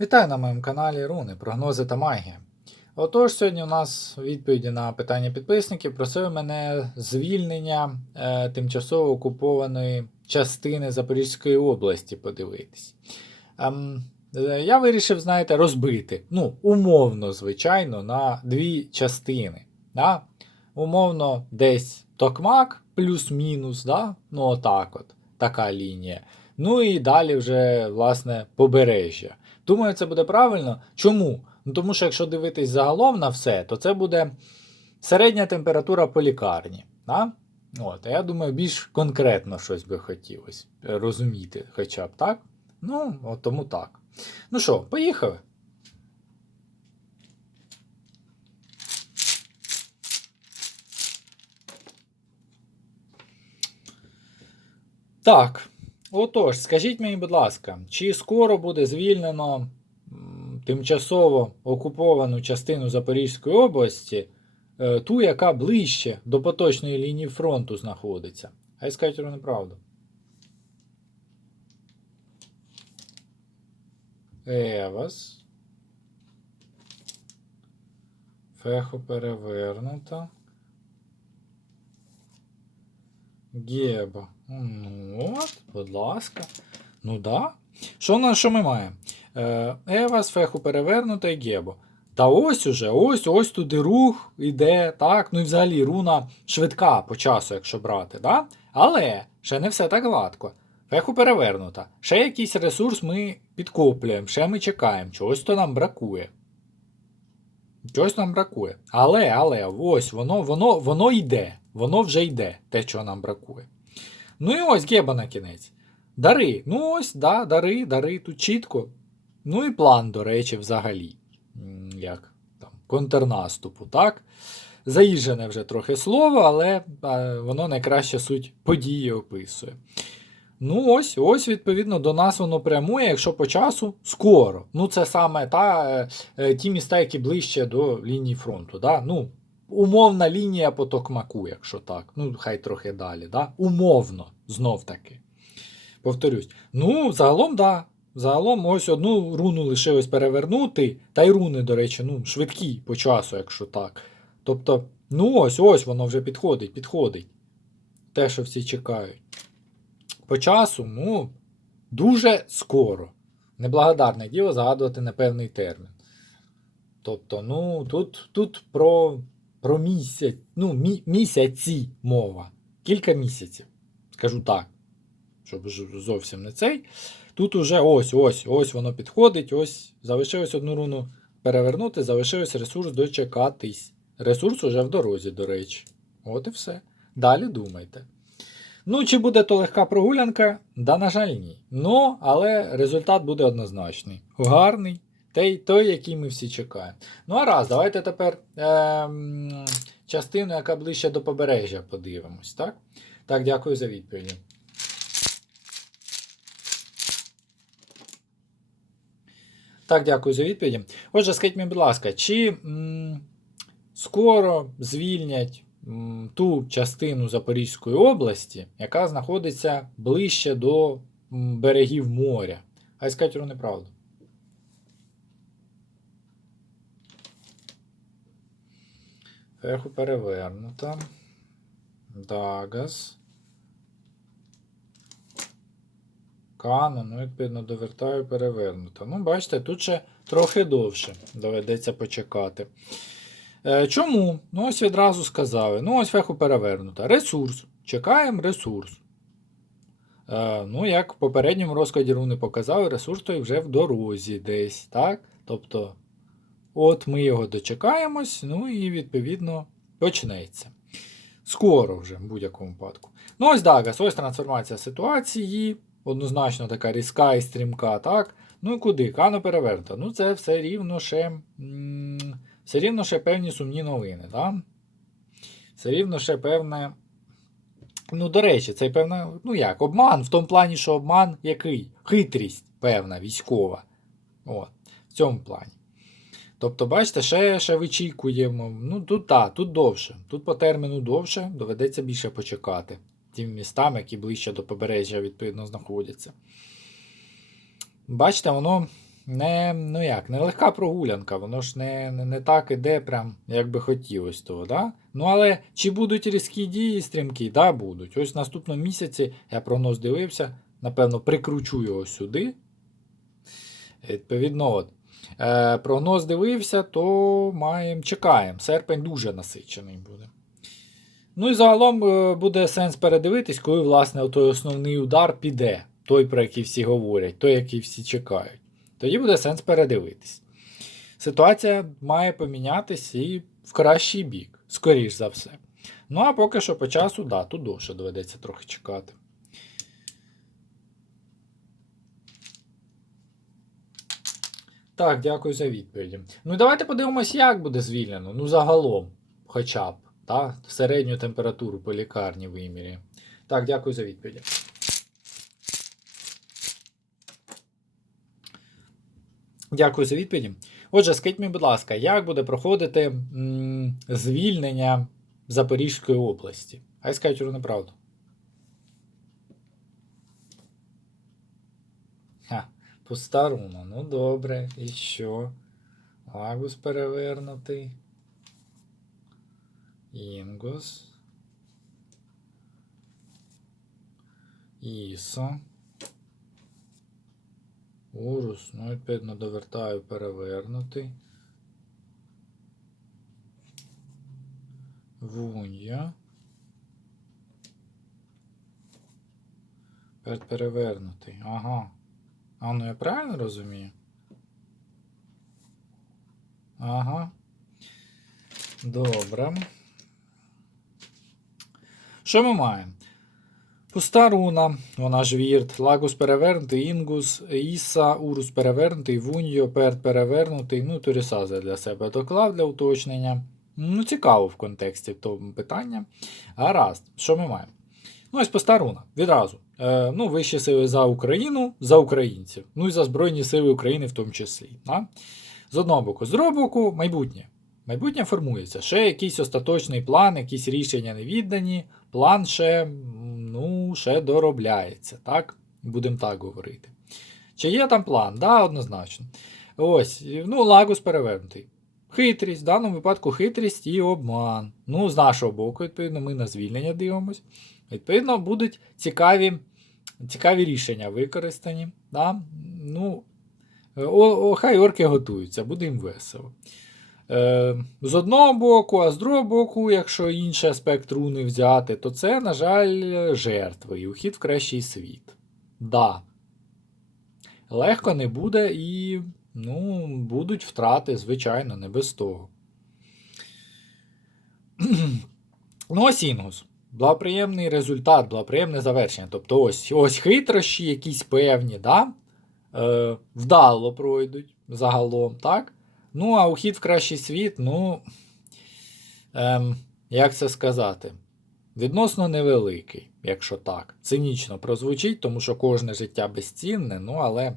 Вітаю на моєму каналі Руни, прогнози та магія. Отож, сьогодні у нас відповіді на питання підписників просили мене звільнення е, тимчасово окупованої частини Запорізької області подивитись. Ем, е, я вирішив, знаєте, розбити, ну, умовно, звичайно, на дві частини. Да? Умовно, десь Токмак плюс-мінус, да? ну отак от, така лінія. Ну і далі вже, власне, побережжя. Думаю, це буде правильно. Чому? Ну, тому що якщо дивитись загалом на все, то це буде середня температура по лікарні. Да? От, я думаю, більш конкретно щось би хотілося розуміти, хоча б так. Ну, от тому так. Ну що, поїхали. Так. Отож, скажіть мені, будь ласка, чи скоро буде звільнено тимчасово окуповану частину Запорізької області, е, ту, яка ближче до поточної лінії фронту знаходиться? Хай скажуть вам неправду. Евас. Фехо перевернуто. Геба. Ну, от, будь ласка. Ну да. Що, на, що ми маємо? Е, Евас, феху перевернута і Гебо. Та ось уже, ось ось туди рух іде, так, ну і взагалі руна швидка по часу, якщо брати, да? Але ще не все так гладко. Феху перевернута. Ще якийсь ресурс ми підкоплюємо, ще ми чекаємо, чогось то нам бракує. Чогось нам бракує. Але, але, ось воно, воно, воно йде. Воно вже йде, те, чого нам бракує. Ну і ось Геба на кінець. Дари. Ну ось, да, дари, дари, тут чітко. Ну і план, до речі, взагалі. Як там, контрнаступу, так? Заїжджене вже трохи слово, але е, воно найкраще суть події описує. Ну, ось, ось, відповідно, до нас воно прямує, якщо по часу, скоро. Ну, це саме та, е, е, ті міста, які ближче до лінії фронту. Да? Ну, умовна лінія по Токмаку, якщо так. Ну, хай трохи далі. Да? Умовно, знов таки. Повторюсь. Ну, загалом, да. Загалом, ось одну руну лишилось перевернути, та й руни, до речі, ну, швидкі по часу, якщо так. Тобто, ну ось, ось воно вже підходить, підходить. Те, що всі чекають. По часу, ну, дуже скоро. Неблагодарне діло загадувати непевний термін. Тобто, ну, тут, тут про, про місяць, ну, мі, місяці мова. Кілька місяців. Скажу так. Щоб зовсім не цей. Тут уже ось, ось, ось воно підходить, ось залишилось одну руну перевернути, залишилось ресурс дочекатись. Ресурс уже в дорозі, до речі. От і все. Далі думайте. Ну, чи буде то легка прогулянка? Да, на жаль, ні. Ну, але результат буде однозначний. Гарний, той, той який ми всі чекаємо. Ну, а раз, давайте тепер ем, частину, яка ближче до побережжя, подивимось, так? Так, дякую за відповіді. Так, дякую за відповіді. Отже, скажіть мені, будь ласка, чи м, скоро звільнять м, ту частину Запорізької області, яка знаходиться ближче до м, берегів моря? Хай вам неправду. Феху перевернута. Дагас. Кана, ну, відповідно, довертаю перевернуто. Ну, бачите, тут ще трохи довше доведеться почекати. Е, чому? Ну, ось відразу сказали. Ну, ось феху перевернута. Ресурс. Чекаємо ресурс. Е, ну, як в попередньому розкладі руни показали, ресурс той вже в дорозі десь. так? Тобто, от ми його дочекаємось, ну і відповідно почнеться. Скоро вже, в будь-якому випадку. Ну, ось Дагас, ось трансформація ситуації. Однозначно така різка і стрімка, так? Ну куди? Кано перевернута. Ну, це все рівно ще. Все рівно ще певні сумні новини, так? Все рівно ще певне. Ну, до речі, це певна, ну як, обман, в тому плані, що обман який? Хитрість певна, військова. От, в цьому плані. Тобто, бачите, ще, ще вичікуємо. Ну, тут так, тут довше. Тут по терміну довше, доведеться більше почекати. Тим містам, які ближче до побережжя, відповідно, знаходяться. Бачите, воно не, ну як, не легка прогулянка, воно ж не, не, не так іде, прям, як би хотілося того. Да? Ну але чи будуть різкі дії стрімкі? Да, будуть. Ось в наступному місяці я прогноз дивився, напевно, прикручу його сюди. Відповідно, от. Е, прогноз дивився, то маємо, чекаємо. Серпень дуже насичений буде. Ну і загалом е, буде сенс передивитись, коли, власне, той основний удар піде, той, про який всі говорять, той, який всі чекають. Тоді буде сенс передивитись. Ситуація має помінятись і в кращий бік, скоріш за все. Ну а поки що по часу, да, тут довше доведеться трохи чекати. Так, дякую за відповіді. Ну давайте подивимось, як буде звільнено. Ну, загалом, хоча б, та? середню температуру по лікарні вимірі. Так, дякую за відповіді. Дякую за відповіді. Отже, скажіть мені, будь ласка, як буде проходити м, звільнення Запорізької області? Хай скажуть про неправду. Ха, пуста руна. Ну добре, і що? Лагус перевернутий. Інгус. Ісо. Урус, ну відповідно довертаю перевернутий. Вунья. Тепер перевернутий. Ага. А ну я правильно розумію? Ага. Добре. Що ми маємо? Пуста руна, вона ж вірт, лагус перевернутий, інгус, іса, урус перевернутий, вуньо, перт перевернутий, ну, турісаза для себе доклав для уточнення. Ну, цікаво в контексті того питання. Гаразд, що ми маємо? Ну, ось пуста руна. Відразу. Е, ну, Вищі сили за Україну, за українців. Ну і за Збройні Сили України в тому числі. Да? З одного боку, з другого боку, майбутнє. Майбутнє формується. Ще якийсь остаточний план, якісь рішення не віддані. План ще, ну, ще доробляється. Так? Будемо так говорити. Чи є там план? Да, однозначно. Ось, ну, лагус перевернутий. Хитрість, в даному випадку хитрість і обман. Ну, з нашого боку, відповідно, ми на звільнення дивимось. Відповідно, будуть цікаві цікаві рішення використані. Да? Ну, о, о, Хай орки готуються, буде їм весело. Е, З одного боку, а з другого боку, якщо інший аспект руни взяти, то це, на жаль, жертви і ухід в кращий світ. Да. Легко не буде і ну, будуть втрати, звичайно, не без того. ну, ось Інгус. Благоприємний результат, благоприємне завершення. Тобто ось ось хитрощі якісь певні, да? е, вдало пройдуть загалом, так? Ну, а ухід в кращий світ, ну, ем, як це сказати? Відносно невеликий, якщо так. Цинічно прозвучить, тому що кожне життя безцінне, ну, але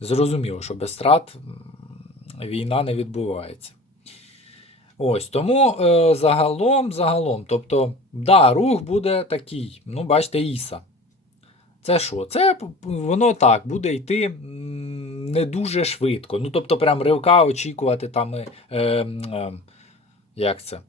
зрозуміло, що без страт війна не відбувається. Ось, тому е, загалом, загалом, тобто, да, рух буде такий. Ну, бачите, Іса. Це що? Це воно так буде йти не дуже швидко. Ну, тобто, прям ривка очікувати там. Е, е, як це?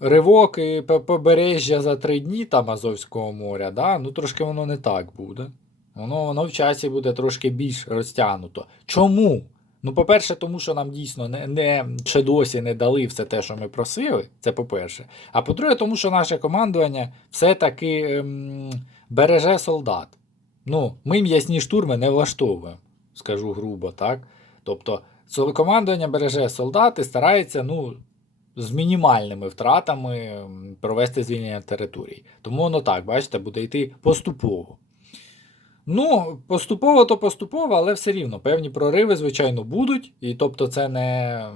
Ривок і побережжя за три дні там Азовського моря, да? ну трошки воно не так буде. Воно воно в часі буде трошки більш розтягнуто. Чому? Ну, по-перше, тому що нам дійсно не, не ще досі не дали все те, що ми просили. Це по-перше. А по-друге, тому що наше командування все-таки ем, береже солдат. Ну, ми м'ясні штурми не влаштовуємо, скажу грубо, так? Тобто, командування береже солдат і старається, ну. З мінімальними втратами провести звільнення територій. Тому воно так, бачите, буде йти поступово. Ну, поступово то поступово, але все рівно певні прориви, звичайно, будуть. І тобто це не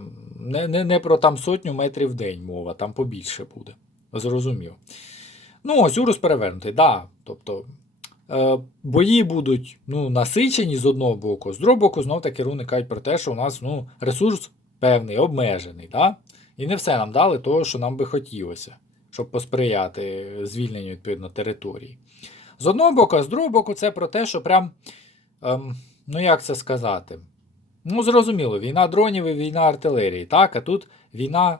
не, не, не про там сотню метрів в день мова, там побільше буде. Зрозумів. Ну, ось Урус перевернутий, да. Тобто е, бої будуть ну, насичені з одного боку, з другого боку, знов таки руни кажуть про те, що у нас ну, ресурс певний, обмежений. Да? І не все нам дали того, що нам би хотілося, щоб посприяти звільненню відповідно території. З одного боку, а з другого боку, це про те, що прям ем, ну як це сказати? Ну, зрозуміло, війна дронів і війна артилерії, так? А тут війна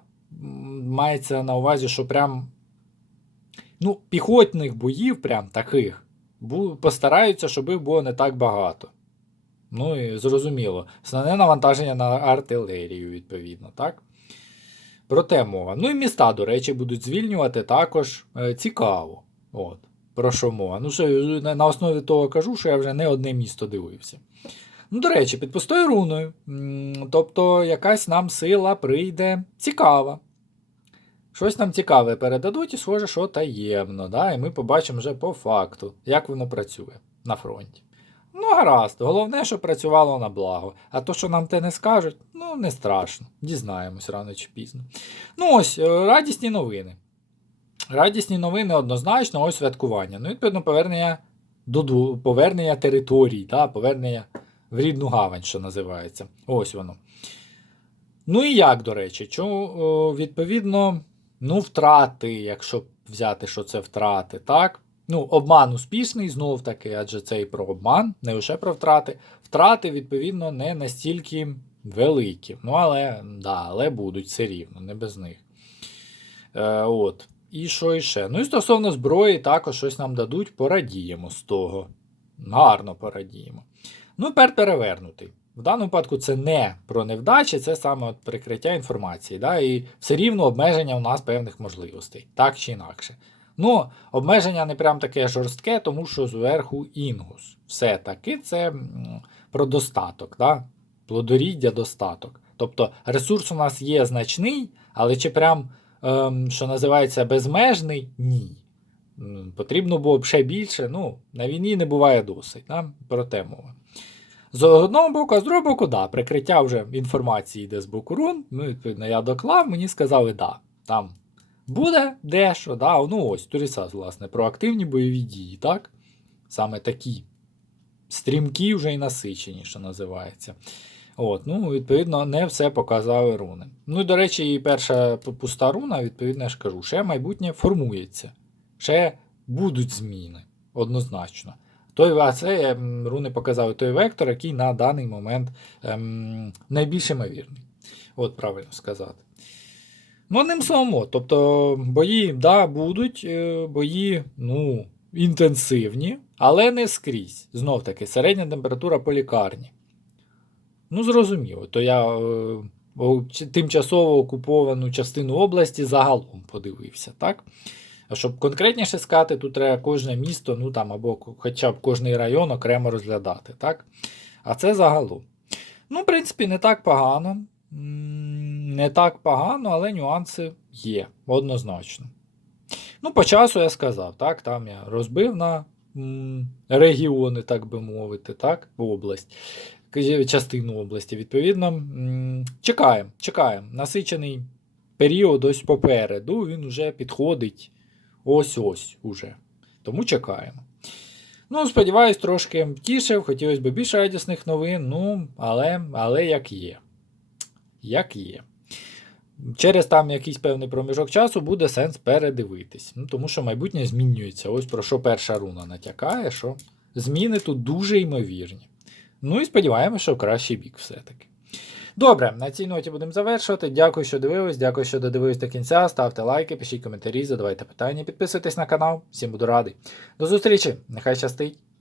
мається на увазі, що прям. Ну, піхотних боїв, прям таких, постараються, щоб їх було не так багато. Ну і зрозуміло. Основне навантаження на артилерію, відповідно, так? Проте мова. Ну і міста, до речі, будуть звільнювати також е, цікаво. От. Про що мова? Ну, що на основі того кажу, що я вже не одне місто дивився. Ну, до речі, під пустою руною. Тобто якась нам сила прийде цікава. Щось нам цікаве передадуть, і схоже, що таємно. Да? І ми побачимо вже по факту, як воно працює на фронті. Ну, гаразд, головне, що працювало на благо. А то, що нам те не скажуть, ну не страшно. Дізнаємось рано чи пізно. Ну ось, е, радісні новини. Радісні новини однозначно, ось святкування. Ну, відповідно, повернення до повернення територій, да, повернення в рідну гавань, що називається. Ось воно. Ну і як, до речі, чо, відповідно, ну, втрати, якщо взяти, що це втрати, так? Ну, обман успішний, знов таки, адже це і про обман, не лише про втрати. Втрати, відповідно, не настільки великі. Ну, але, да, але будуть все рівно, не без них. Е, от. І що іще? Ну і стосовно зброї, також щось нам дадуть, порадіємо з того. Гарно порадіємо. Ну, пер перевернутий. В даному випадку це не про невдачі, це саме от прикриття інформації. Да? І все рівно обмеження у нас певних можливостей, так чи інакше. Ну, обмеження не прям таке жорстке, тому що зверху інгус. Все-таки це про достаток, да? плодоріддя, достаток. Тобто ресурс у нас є значний, але чи прям, що називається, безмежний? Ні. Потрібно було б ще більше. Ну, на війні не буває досить. Да? Про те мова. З одного боку, а з другого боку, да, прикриття вже інформації йде з боку рун. Ну, відповідно, я доклав, мені сказали, да, там буде дещо, да, ну ось, Турісас, власне, про активні бойові дії, так? Саме такі стрімкі вже і насичені, що називається. От, ну, відповідно, не все показали руни. Ну і, до речі, і перша пуста руна, відповідно, я ж кажу, ще майбутнє формується. Ще будуть зміни, однозначно. Той, це ем, руни показали той вектор, який на даний момент ем, найбільш ймовірний. От правильно сказати. Ну, одним словом, тобто бої, да, будуть, е, бої, ну, інтенсивні, але не скрізь. Знов таки, середня температура по лікарні. Ну, зрозуміло, то я е, тимчасово окуповану частину області загалом подивився, так? А щоб конкретніше сказати, тут треба кожне місто, ну там або хоча б кожний район окремо розглядати, так? А це загалом. Ну, в принципі, не так погано. Не так погано, але нюанси є, однозначно. Ну, по часу я сказав, так, там я розбив на регіони, так би мовити, так, область, частину області. Відповідно, чекаємо, чекаємо. Насичений період ось попереду, він вже підходить ось-ось уже. Тому чекаємо. Ну, сподіваюсь, трошки втішив, хотілося б більше радісних новин, ну, але, але як є. Як є. Через там якийсь певний проміжок часу буде сенс передивитись. Ну, тому що майбутнє змінюється. Ось про що перша руна натякає, що зміни тут дуже ймовірні. Ну і сподіваємося, що в кращий бік все-таки. Добре, на цій ноті будемо завершувати. Дякую, що дивились, дякую, що додивились до кінця. Ставте лайки, пишіть коментарі, задавайте питання, підписуйтесь на канал. Всім буду радий. До зустрічі! Нехай щастить!